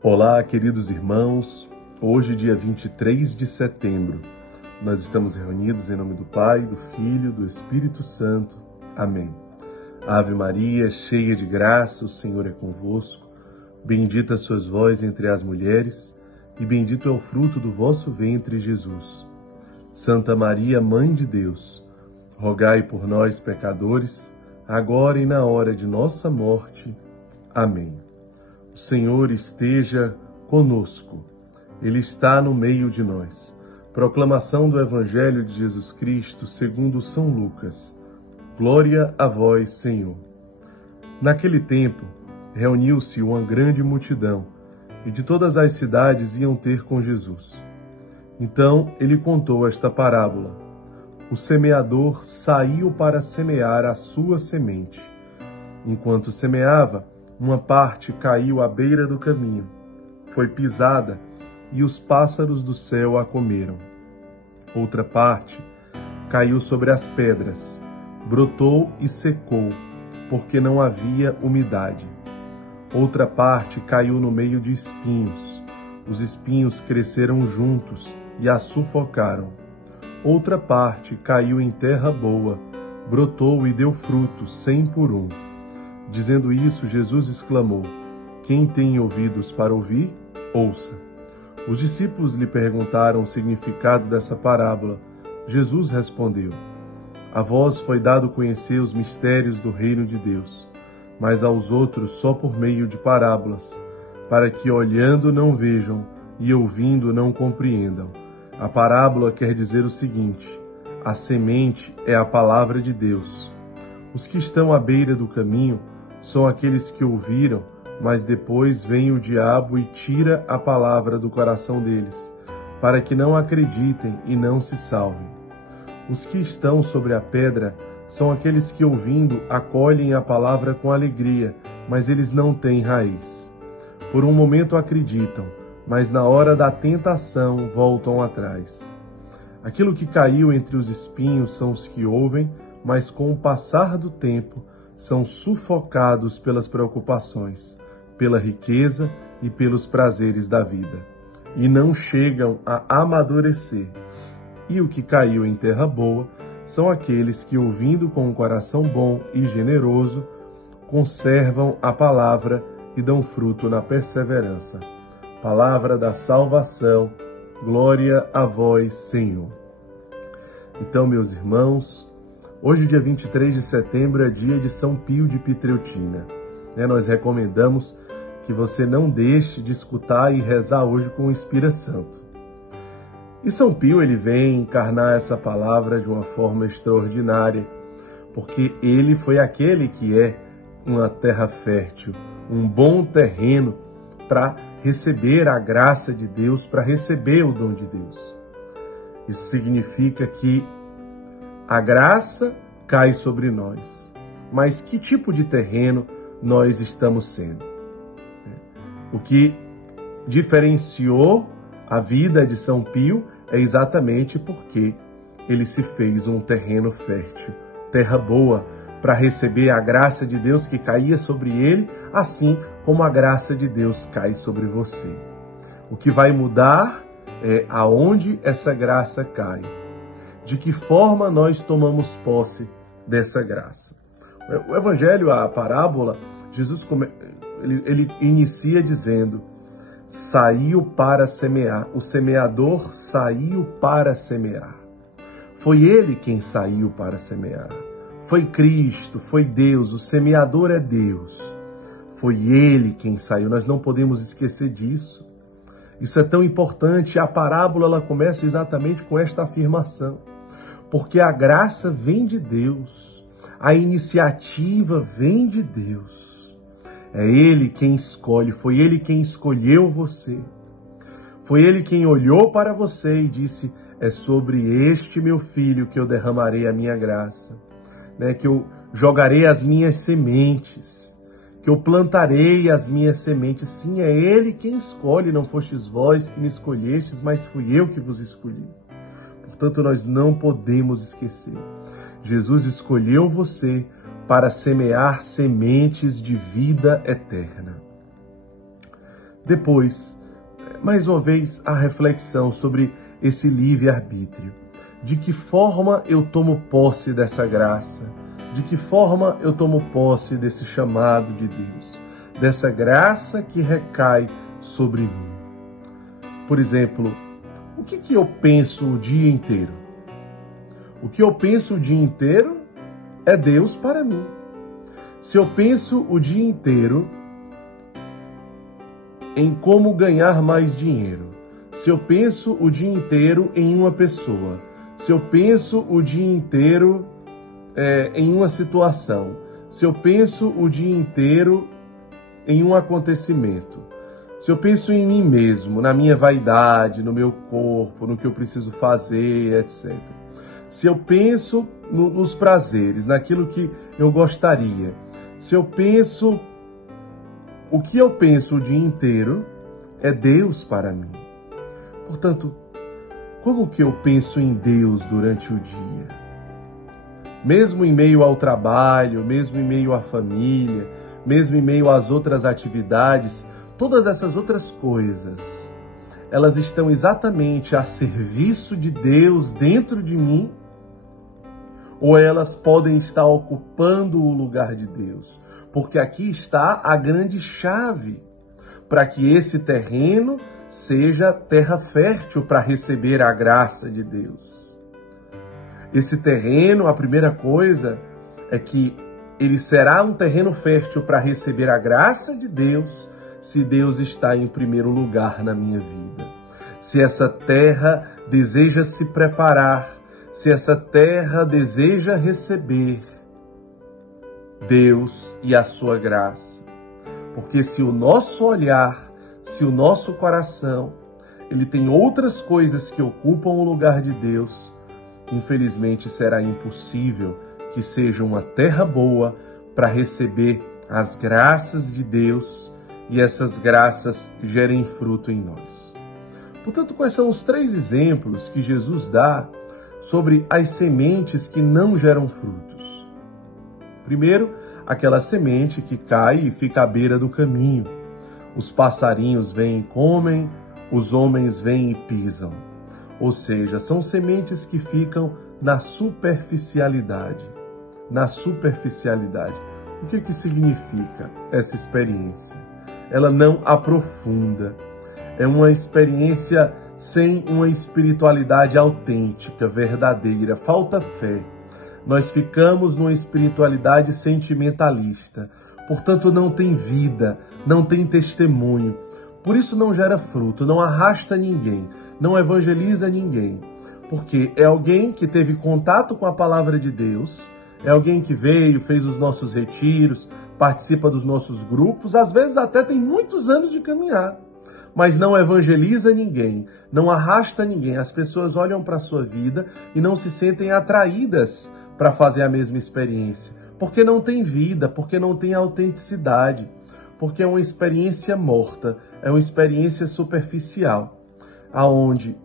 Olá, queridos irmãos. Hoje, dia 23 de setembro, nós estamos reunidos em nome do Pai, do Filho, do Espírito Santo. Amém. Ave Maria, cheia de graça, o Senhor é convosco. Bendita sois vós entre as mulheres, e bendito é o fruto do vosso ventre, Jesus. Santa Maria, Mãe de Deus, rogai por nós, pecadores, agora e na hora de nossa morte. Amém. O Senhor esteja conosco. Ele está no meio de nós. Proclamação do Evangelho de Jesus Cristo segundo São Lucas. Glória a vós, Senhor. Naquele tempo, reuniu-se uma grande multidão, e de todas as cidades iam ter com Jesus. Então ele contou esta parábola. O semeador saiu para semear a sua semente. Enquanto semeava, uma parte caiu à beira do caminho, foi pisada e os pássaros do céu a comeram. Outra parte caiu sobre as pedras, brotou e secou, porque não havia umidade. Outra parte caiu no meio de espinhos. Os espinhos cresceram juntos e a sufocaram. Outra parte caiu em terra boa, brotou e deu fruto 100 por 1. Dizendo isso, Jesus exclamou: Quem tem ouvidos para ouvir, ouça. Os discípulos lhe perguntaram o significado dessa parábola. Jesus respondeu: A vós foi dado conhecer os mistérios do reino de Deus, mas aos outros só por meio de parábolas, para que olhando não vejam e ouvindo não compreendam. A parábola quer dizer o seguinte: a semente é a palavra de Deus. Os que estão à beira do caminho são aqueles que ouviram, mas depois vem o diabo e tira a palavra do coração deles, para que não acreditem e não se salvem. Os que estão sobre a pedra são aqueles que, ouvindo, acolhem a palavra com alegria, mas eles não têm raiz. Por um momento acreditam, mas na hora da tentação voltam atrás. Aquilo que caiu entre os espinhos são os que ouvem, mas com o passar do tempo são sufocados pelas preocupações, pela riqueza e pelos prazeres da vida, e não chegam a amadurecer. E o que caiu em terra boa são aqueles que, ouvindo com um coração bom e generoso, conservam a palavra e dão fruto na perseverança. Palavra da salvação, glória a vós, Senhor. Então, meus irmãos, hoje, dia 23 de setembro, é dia de São Pio de Pietreutina. Nós recomendamos que você não deixe de escutar e rezar hoje com o Espírito Santo. E São Pio, ele vem encarnar essa palavra de uma forma extraordinária, porque ele foi aquele que é uma terra fértil, um bom terreno para receber a graça de Deus, para receber o dom de Deus. Isso significa que a graça cai sobre nós. Mas que tipo de terreno nós estamos sendo? O que diferenciou a vida de São Pio é exatamente porque ele se fez um terreno fértil, terra boa, para receber a graça de Deus que caía sobre ele, assim como a graça de Deus cai sobre você. O que vai mudar é aonde essa graça cai. De que forma nós tomamos posse dessa graça. O Evangelho, a parábola, Jesus ele inicia dizendo: saiu para semear. O semeador saiu para semear. Foi ele quem saiu para semear. Foi Cristo, foi Deus, o semeador é Deus. Foi ele quem saiu, nós não podemos esquecer disso. Isso é tão importante, a parábola ela começa exatamente com esta afirmação. Porque a graça vem de Deus, a iniciativa vem de Deus. É Ele quem escolhe, foi Ele quem escolheu você. Foi Ele quem olhou para você e disse: é sobre este meu filho que eu derramarei a minha graça, que eu jogarei as minhas sementes, que eu plantarei as minhas sementes. Sim, é Ele quem escolhe, não fostes vós que me escolhestes, mas fui eu que vos escolhi. Portanto, nós não podemos esquecer. Jesus escolheu você para semear sementes de vida eterna. Depois, mais uma vez, a reflexão sobre esse livre-arbítrio. De que forma eu tomo posse dessa graça? De que forma eu tomo posse desse chamado de Deus? Dessa graça que recai sobre mim? Por exemplo, o que eu penso o dia inteiro? O que eu penso o dia inteiro é Deus para mim. Se eu penso o dia inteiro em como ganhar mais dinheiro, se eu penso o dia inteiro em uma pessoa, se eu penso o dia inteiro em uma situação, se eu penso o dia inteiro em um acontecimento, se eu penso em mim mesmo, na minha vaidade, no meu corpo, no que eu preciso fazer, etc. Se eu penso nos prazeres, naquilo que eu gostaria, se eu penso, o que eu penso o dia inteiro é Deus para mim. Portanto, como que eu penso em Deus durante o dia? Mesmo em meio ao trabalho, mesmo em meio à família, mesmo em meio às outras atividades, todas essas outras coisas, elas estão exatamente a serviço de Deus dentro de mim? Ou elas podem estar ocupando o lugar de Deus? Porque aqui está a grande chave para que esse terreno seja terra fértil para receber a graça de Deus. Esse terreno, a primeira coisa é que ele será um terreno fértil para receber a graça de Deus, se Deus está em primeiro lugar na minha vida. Se essa terra deseja se preparar, se essa terra deseja receber Deus e a sua graça. Porque se o nosso olhar, se o nosso coração, ele tem outras coisas que ocupam o lugar de Deus, infelizmente será impossível que seja uma terra boa para receber as graças de Deus e essas graças gerem fruto em nós. Portanto, quais são os 3 exemplos que Jesus dá sobre as sementes que não geram frutos? Primeiro, aquela semente que cai e fica à beira do caminho. Os passarinhos vêm e comem, os homens vêm e pisam. Ou seja, são sementes que ficam na superficialidade. Na superficialidade. O que significa essa experiência? Ela não aprofunda. É uma experiência sem uma espiritualidade autêntica, verdadeira. Falta fé. Nós ficamos numa espiritualidade sentimentalista. Portanto, não tem vida, não tem testemunho. Por isso não gera fruto, não arrasta ninguém, não evangeliza ninguém. Porque é alguém que teve contato com a palavra de Deus, é alguém que veio, fez os nossos retiros, participa dos nossos grupos, às vezes até tem muitos anos de caminhar, mas não evangeliza ninguém, não arrasta ninguém. As pessoas olham para a sua vida e não se sentem atraídas para fazer a mesma experiência, porque não tem vida, porque não tem autenticidade, porque é uma experiência morta, é uma experiência superficial, aonde,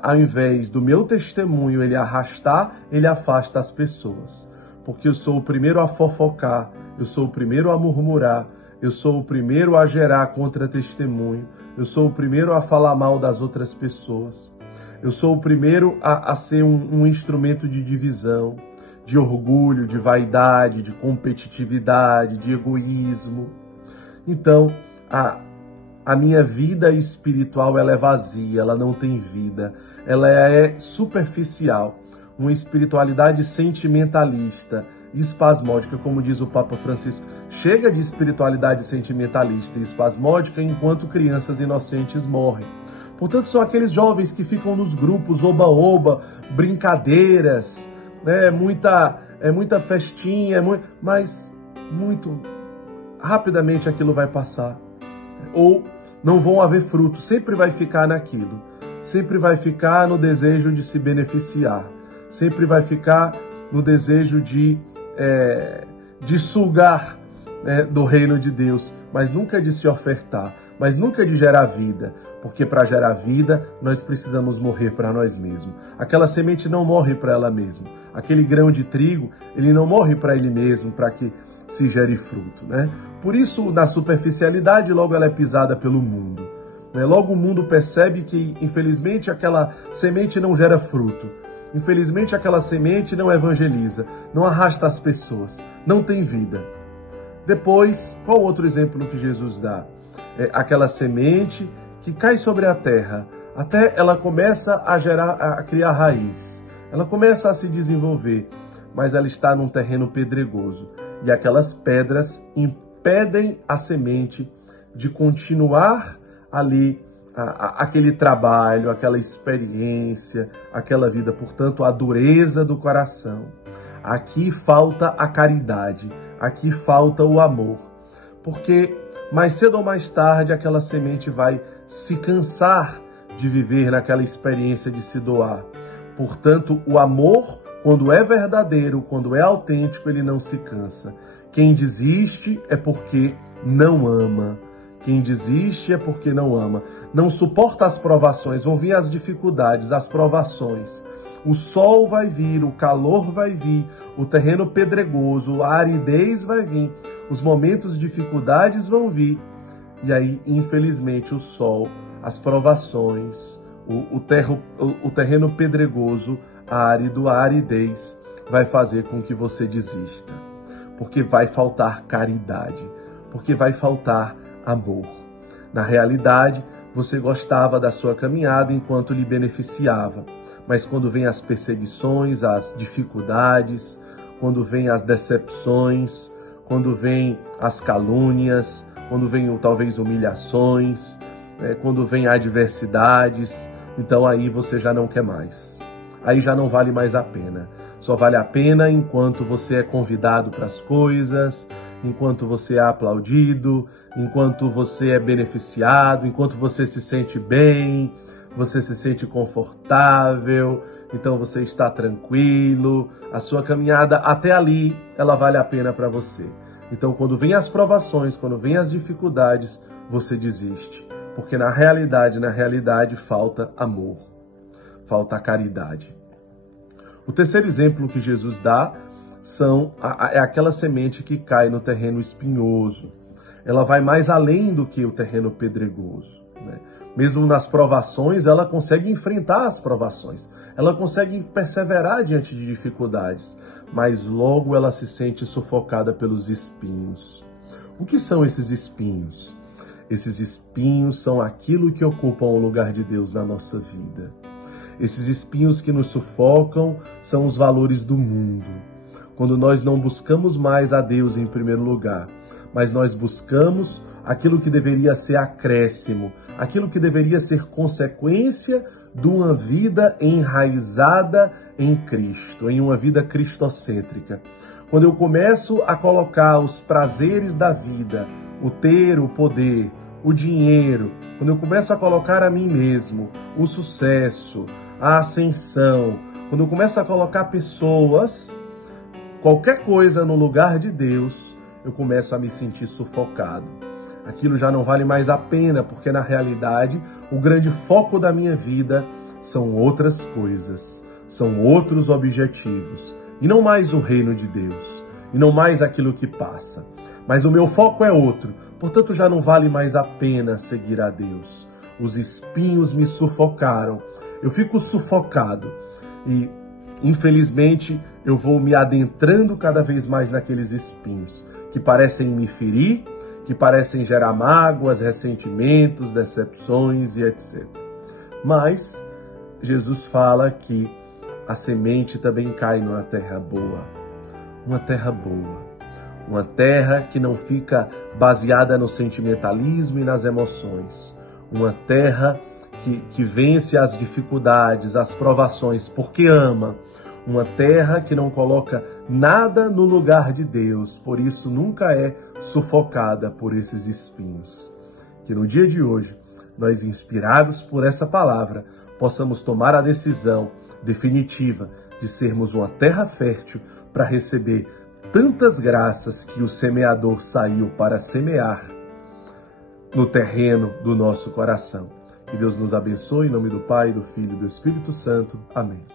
ao invés do meu testemunho ele arrastar, ele afasta as pessoas. Porque eu sou o primeiro a fofocar, eu sou o primeiro a murmurar, eu sou o primeiro a gerar contra-testemunho, eu sou o primeiro a falar mal das outras pessoas, eu sou o primeiro a ser um instrumento de divisão, de orgulho, de vaidade, de competitividade, de egoísmo. Então, a minha vida espiritual ela é vazia, ela não tem vida, ela é superficial. Uma espiritualidade sentimentalista, espasmódica, como diz o Papa Francisco. Chega de espiritualidade sentimentalista e espasmódica enquanto crianças inocentes morrem. Portanto, são aqueles jovens que ficam nos grupos oba-oba, brincadeiras, né? muita festinha, mas muito rapidamente aquilo vai passar. Ou não vão haver frutos, sempre vai ficar naquilo. Sempre vai ficar no desejo de se beneficiar. Sempre vai ficar no desejo de sugar do reino de Deus, mas nunca de se ofertar, mas nunca de gerar vida, porque para gerar vida nós precisamos morrer para nós mesmos. Aquela semente não morre para ela mesma, aquele grão de trigo ele não morre para ele mesmo, para que se gere fruto, né? Por isso, na superficialidade, logo ela é pisada pelo mundo, né? Logo o mundo percebe que, infelizmente, aquela semente não gera fruto. Infelizmente, aquela semente não evangeliza, não arrasta as pessoas, não tem vida. Depois, qual outro exemplo que Jesus dá? É aquela semente que cai sobre a terra, até ela começa a criar raiz, ela começa a se desenvolver, mas ela está num terreno pedregoso. E aquelas pedras impedem a semente de continuar ali aquele trabalho, aquela experiência, aquela vida. Portanto, a dureza do coração. Aqui falta a caridade, aqui falta o amor. Porque mais cedo ou mais tarde aquela semente vai se cansar de viver naquela experiência de se doar. Portanto, o amor, quando é verdadeiro, quando é autêntico, ele não se cansa. Quem desiste é porque não ama. Quem desiste é porque não ama. Não suporta as provações, vão vir as dificuldades, as provações. O sol vai vir, o calor vai vir, o terreno pedregoso, a aridez vai vir, os momentos de dificuldades vão vir. E aí, infelizmente, o sol, as provações, o terreno pedregoso, árido, a aridez, vai fazer com que você desista. Porque vai faltar caridade, porque vai faltar amor. Na realidade, você gostava da sua caminhada enquanto lhe beneficiava, mas quando vem as perseguições, as dificuldades, quando vem as decepções, quando vem as calúnias, quando vem talvez humilhações, quando vem adversidades, então aí você já não quer mais. Aí já não vale mais a pena. Só vale a pena enquanto você é convidado para as coisas, enquanto você é aplaudido, enquanto você é beneficiado, enquanto você se sente bem, você se sente confortável, então você está tranquilo, a sua caminhada até ali, ela vale a pena para você. Então quando vem as provações, quando vem as dificuldades, você desiste, porque na realidade falta amor, falta caridade. O terceiro exemplo que Jesus dá é aquela semente que cai no terreno espinhoso. Ela vai mais além do que o terreno pedregoso, né? Mesmo nas provações, ela consegue enfrentar as provações. Ela consegue perseverar diante de dificuldades, mas logo ela se sente sufocada pelos espinhos. O que são esses espinhos? Esses espinhos são aquilo que ocupam o lugar de Deus na nossa vida. Esses espinhos que nos sufocam são os valores do mundo. Quando nós não buscamos mais a Deus em primeiro lugar, mas nós buscamos aquilo que deveria ser acréscimo, aquilo que deveria ser consequência de uma vida enraizada em Cristo, em uma vida cristocêntrica. Quando eu começo a colocar os prazeres da vida, o ter, o poder, o dinheiro, quando eu começo a colocar a mim mesmo, o sucesso, a ascensão, quando eu começo a colocar pessoas, qualquer coisa no lugar de Deus, eu começo a me sentir sufocado. Aquilo já não vale mais a pena, porque na realidade o grande foco da minha vida são outras coisas, são outros objetivos, e não mais o reino de Deus, e não mais aquilo que passa. Mas o meu foco é outro, portanto já não vale mais a pena seguir a Deus. Os espinhos me sufocaram, eu fico sufocado e, infelizmente, eu vou me adentrando cada vez mais naqueles espinhos que parecem me ferir, que parecem gerar mágoas, ressentimentos, decepções e etc. Mas Jesus fala que a semente também cai numa terra boa. Uma terra boa. Uma terra que não fica baseada no sentimentalismo e nas emoções. Uma terra que vence as dificuldades, as provações, porque ama. Uma terra que não coloca nada no lugar de Deus, por isso nunca é sufocada por esses espinhos. Que no dia de hoje, nós, inspirados por essa palavra, possamos tomar a decisão definitiva de sermos uma terra fértil para receber tantas graças que o semeador saiu para semear no terreno do nosso coração. Que Deus nos abençoe, em nome do Pai, do Filho e do Espírito Santo. Amém.